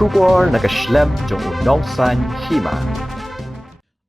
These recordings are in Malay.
Shubor nakaslem jong unongsan Hima.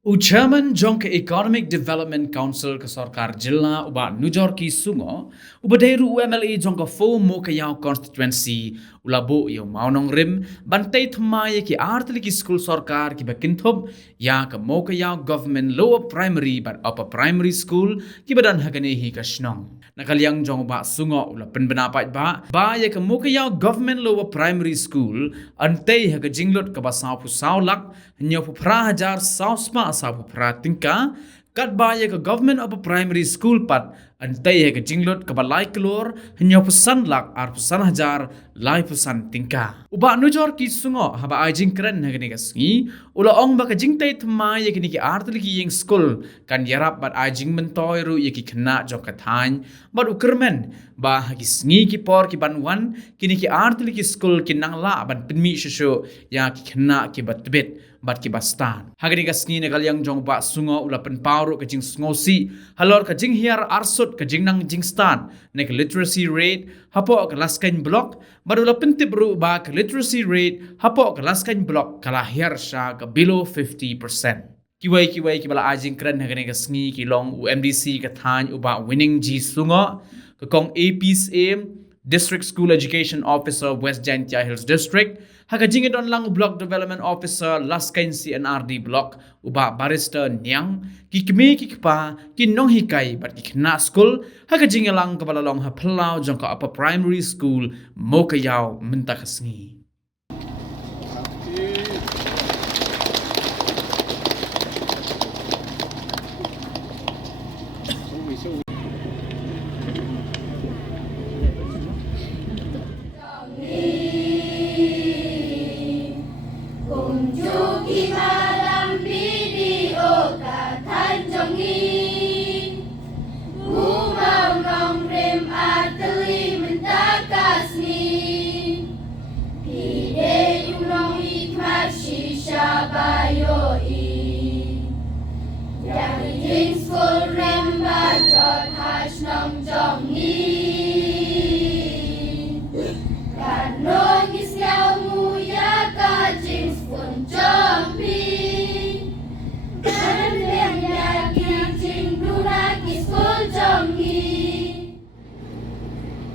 Chairman jong ke Economic Development Council ke Sarkar Jilla uba Nujorki Sungoh uba dairu UMLA jong ke fo Mowkaïaw constituency ulabo yo Nongrim bantai Thymmai ki Artylli ki school sarkar ki bakinthob ya ke Mowkaïaw government lower primary but upper primary school ki badan hagane hi ka snong nakaliang jong ba Sungoh ula penbenapat ba ya ke Mowkaïaw government lower primary school antai haga jinglot ka ba saw lak nyo pu pra hajar saw asapu pratingka kat baya ke government of a primary school pat antai ke jinglot ke balai kelur hanya pesan lak ar pesan hajar lai pesan tingka uba Nujorki Sungoh haba ajing keren hagani kasngi ula ong ba ke jingtai Thymmai kini ki Artylli ki Ïingskul kan yarap bat ajing mentoy ru ye ki kena jok kathany bat ukermen ba hagi sngi ki por ki banwan kini ki Artylli ki school ki nangla ban penmi shushu ya ki kena ki batbit bat ki bastan hagani kasngi nagalyang jong ba Sungoh ula penpauru ke jing sngosi halor ke jing hiar arsut ke jing nang jing stan nek literacy rate hapo ke laskain block badula pentip ru ba ke literacy rate hapo ke laskain block kala hiar sha ke below 50%. Kiwai ki bala ajing keren hagani kasngi ki long UMDC ke thany uba winning G Sungoh ke kong AP's aim District School Education Officer West Jantia Hills District haga jingedon lang Block Development Officer Laskain CNRD Block uba Barrister Nyang ki kemi ki kpa ki nong hikai bat ki kena school haga jingelang kepala long haplau jongka upper primary school Mowkaïaw mentakasngi.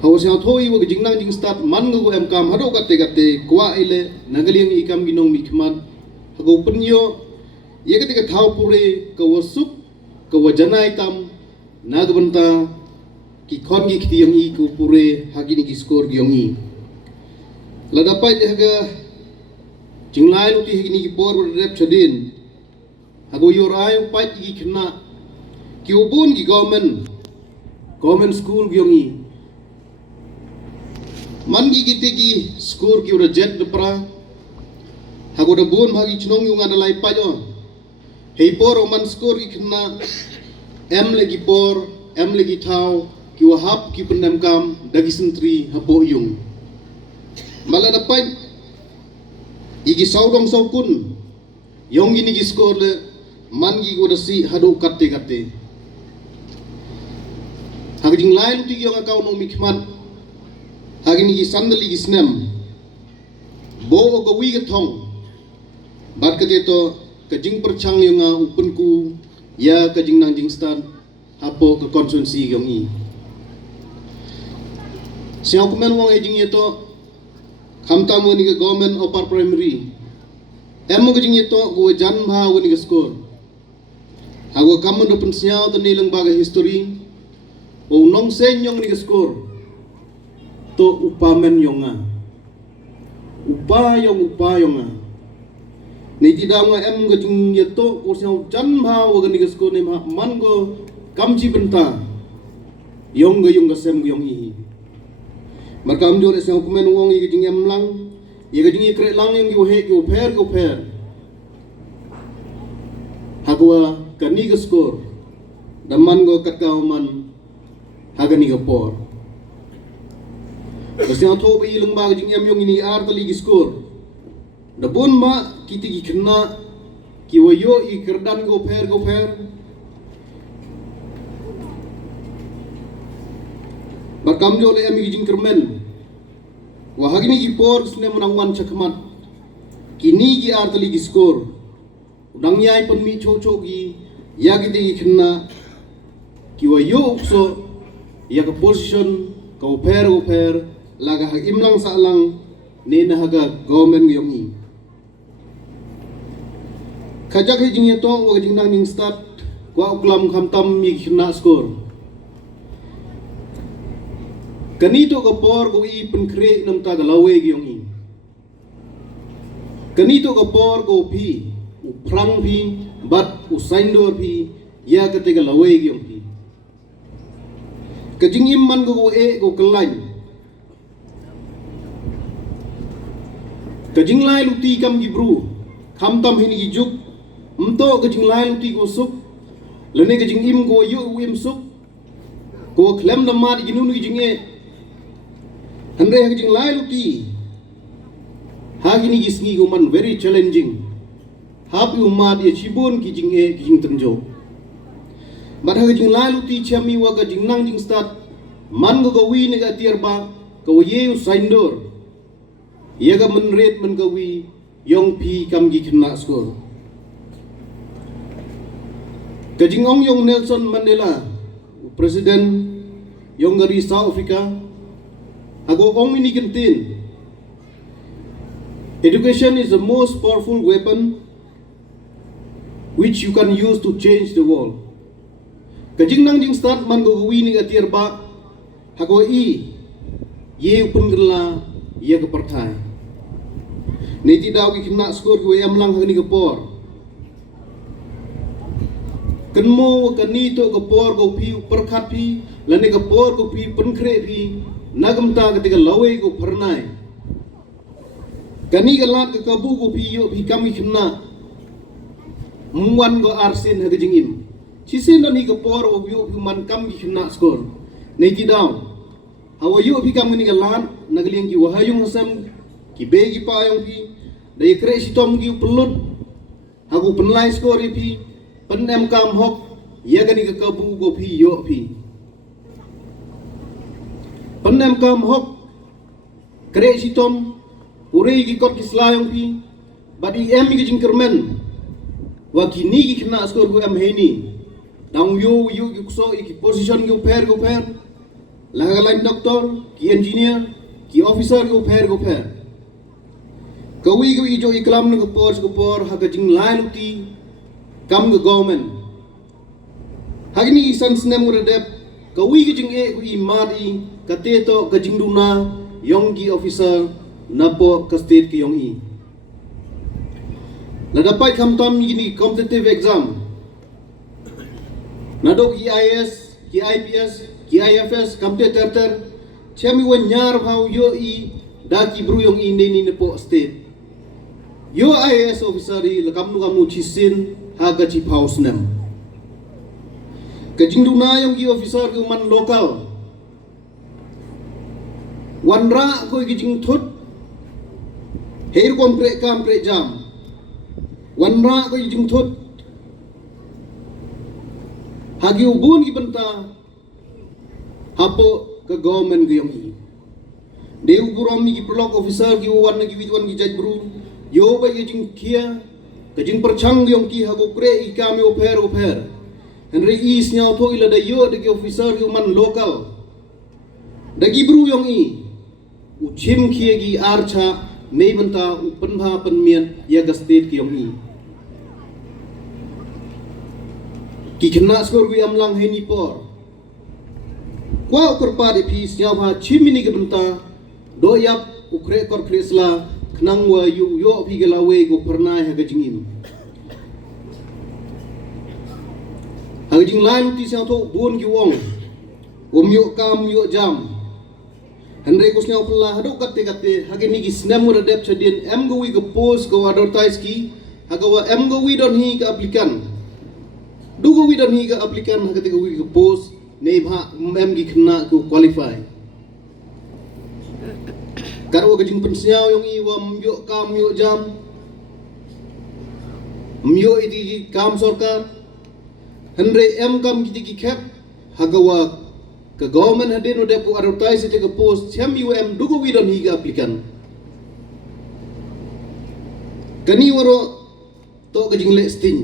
Hawa siya thoi wa jing nang jing start man ngu em kam hado kate kwa ile nagaliang ikam ginong mikmat hago penyo ye kate thau pure ka wasuk ka wajanai tam nagbanta ki khon gi khti yang i ku pure hagini gi score gi yongi la dapai haga jinglai lu ti hagini gi por rep chadin hago yorai pai gi khna ki ubun gi government school gi yongi man gi gitegi skor ki ura jet depra hago da bon magi chnong yung ada lai pajo hei por man skor ki khna em legi por em legi thau ki wa hap ki pendam kam dagi sentri hapo yung mala da pai igi saudong saukun yong ini gi skor le man gi goda si hado katte hagi jing lai lu ti yung akau no mikmat hagini gi sandali gi snem bo go wi ga thong bat ka to ka jing perchang yung upun ku ya ka jing nang jing stan hapo ka constituency yung i siya ko men wong e jing yeto khamta mo ni ga government upper primary emo ka jing yeto go jan bha woni ga score hago kamon do pensiao to nilang baga history o nong sen yung ni ga score to upamen yonga upayong ni tidak nga em ga jung yeto ko siaw jan ma wa ga ni sko ne man go kamji benta yong ga sem yong i markam jo le siaw kumen wong i ga jing em lang ye ga jing i kre lang yong go pher hagwa ka ni ga skor daman go katkaw man haga ni ga por Kasi ang thoba ilang mga jing yam yung ini Artylli gi score. Dabon ma kiti gi kena kiwayo i kerdan go pher. Bakam jo le ami gi jing kermen. Wahagini gi por sne menang wan chakmat. kini ki Artylli ki skor udang nyai pun mi cho gi ya ki ti kena ki wa yo so ya ke position ko per laga hak imlang salang ne na haga government yong i kajak he jing to wa jing nang ning start wa uklam kham tam mi kena skor kani to ko por ko i pun kre nam ta ga lawe gi yong i kani to ko por ko pi u prang pi bat u saindor pi ya ka te ga lawe gi yong pi kajing imman ko e ko kelain kajing lai luti kam gi bru kham tam hin gi juk mto kajing lai luti ko sup lene kajing im ko yu im sup ko klem na ma gi nu gi jing e andre kajing lai luti ha gi ni gi sngi ko man very challenging hap yu ma di chibon gi jing e gi jing tenjo mat ha jing lai luti chami wa ga jing nang jing start man go wi ne ga tier ba ko ye u saindor ye ga men red men go wi yong pi kam gi khna skor ga jing ong yong Nelson Mandela president yong gari South Africa ago ong ini kentin education is the most powerful weapon which you can use to change the world. Kajing nang jing start man go wi ni atir ba hago i ye upun gerla ye ke perthai ne ti daw ki kena skor go am lang hang ni ke por kan mo kan ni to ke por go pi perkhat pi la ne ke por go pi pen khre pi nagam ta ke ga lawe go pharnai kani ga lat ke kabu go pi yo pi kam ki kena mwan go arsin ha jing im Chisen dan higa por o yu man kam gi khna skor nei ti daw hawa yu bi kam ni galan nagliang gi wahayung hasam ki be gi pa yong pi dai kre si tom gi pelut hagu penlai skor pi penem kam hok ya gani ga kabu go pi yo pi penem kam hok kre si tom ure gi kot gi slayong pi badi em gi jingkermen wa kini gi khna skor go em heni Nang yu so ki position go per laga lain doktor ki engineer ki officer go per kawi go ijo iklam go por ha ga jing lain uti kam go government hagni isan snem redep kawi gi jing e go i madi kate to ga jing duna yong gi officer napo ka state ki yong i la dapat kam tam ni competitive exam Nadok IAS, ki IPS, ki IFS, kamte terter, chami wan nyar bhau yo i daki bru yong i neni nepo state. Yo IAS officer i lakam nu chisin haga chi bhau snem. Kajing duna yong ki officer ki man lokal. Wan ra ko ki jing thut. Heir kom pre kam pre jam. Wan ra ko ki jing thut. Hagi ubun ki benta hapo ke government ki yong i deu burom ki blok officer ki wan ki witwan ki jaj bru yo ba ye jing kia ke jing perchang yong ki hago pre i kame oper henry is nyao tho ila da yo de ki officer ki man lokal dagi bru yong i u chim kia ki archa nei benta u penha penmien ya ga state ki yong i ki kena skor wi amlang heni por kwa ukur de pis nyaw ha chimini ke benta do yap ukre kor kresla knang wa yu yo pi galawe go pernai ha gajingim ha gajing lan ti sa to bun gi wong yo kam yo jam henry ko snyau pula hado kate ha geni gi snam ra dep chadien em go wi go post go advertise ki ha go em go wi don hi ka applicant Dugo wi dan higa applicant ha ketika wi post nei bha em gi khna ko qualify karo ga jing pensiao yong i wa myo kam yo jam myo iti kam sarkar henre em kam gi khap ha ga wa ka government ha den de ko advertise ite ka post chem em dugo wi dan higa applicant Kani waro to ka jing le sting.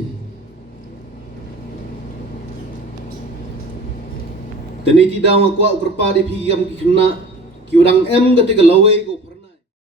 Tani ti daw nga kwa kerpa di phigam ki khna ki urang em ka te ka lawe ko